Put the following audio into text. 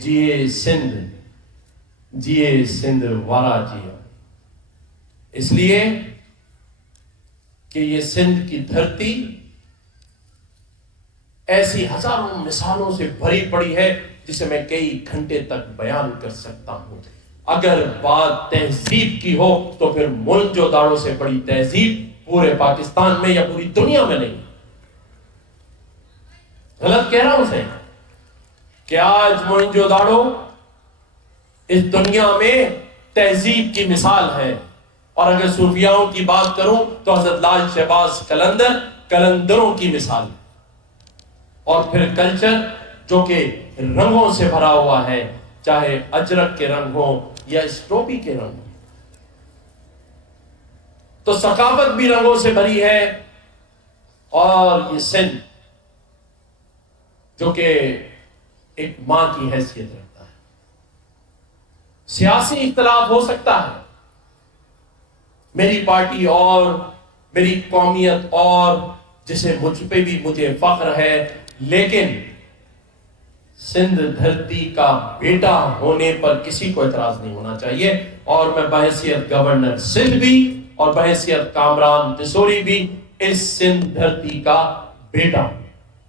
جیے سندھ وارا جیا، اس لیے کہ یہ سندھ کی دھرتی ایسی ہزاروں مثالوں سے بھری پڑی ہے جسے میں کئی گھنٹے تک بیان کر سکتا ہوں۔ اگر بات تہذیب کی ہو تو پھر موئنجو داڑو سے بڑی تہذیب پورے پاکستان میں یا پوری دنیا میں نہیں۔ غلط کہہ رہا ہوں سے کہ آج موئنجو داڑو اس دنیا میں تہذیب کی مثال ہے، اور اگر صوفیاؤں کی بات کروں تو حضرت لال شہباز قلندروں کی مثال ہے۔ اور پھر کلچر جو کہ رنگوں سے بھرا ہوا ہے، چاہے اجرک کے رنگ ہوں یا اس ٹوپی کے رنگ ہوں، تو ثقافت بھی رنگوں سے بھری ہے۔ اور یہ سندھ جو کہ ایک ماں کی حیثیت رکھتا ہے۔ سیاسی اختلاف ہو سکتا ہے، میری پارٹی اور میری قومیت اور جسے مجھ پہ بھی مجھے فخر ہے، لیکن سندھ دھرتی کا بیٹا ہونے پر کسی کو اعتراض نہیں ہونا چاہیے۔ اور میں بحیثیت گورنر سندھ بھی اور بحیثیت کامران تسوری بھی اس سندھ دھرتی کا بیٹا ہوں۔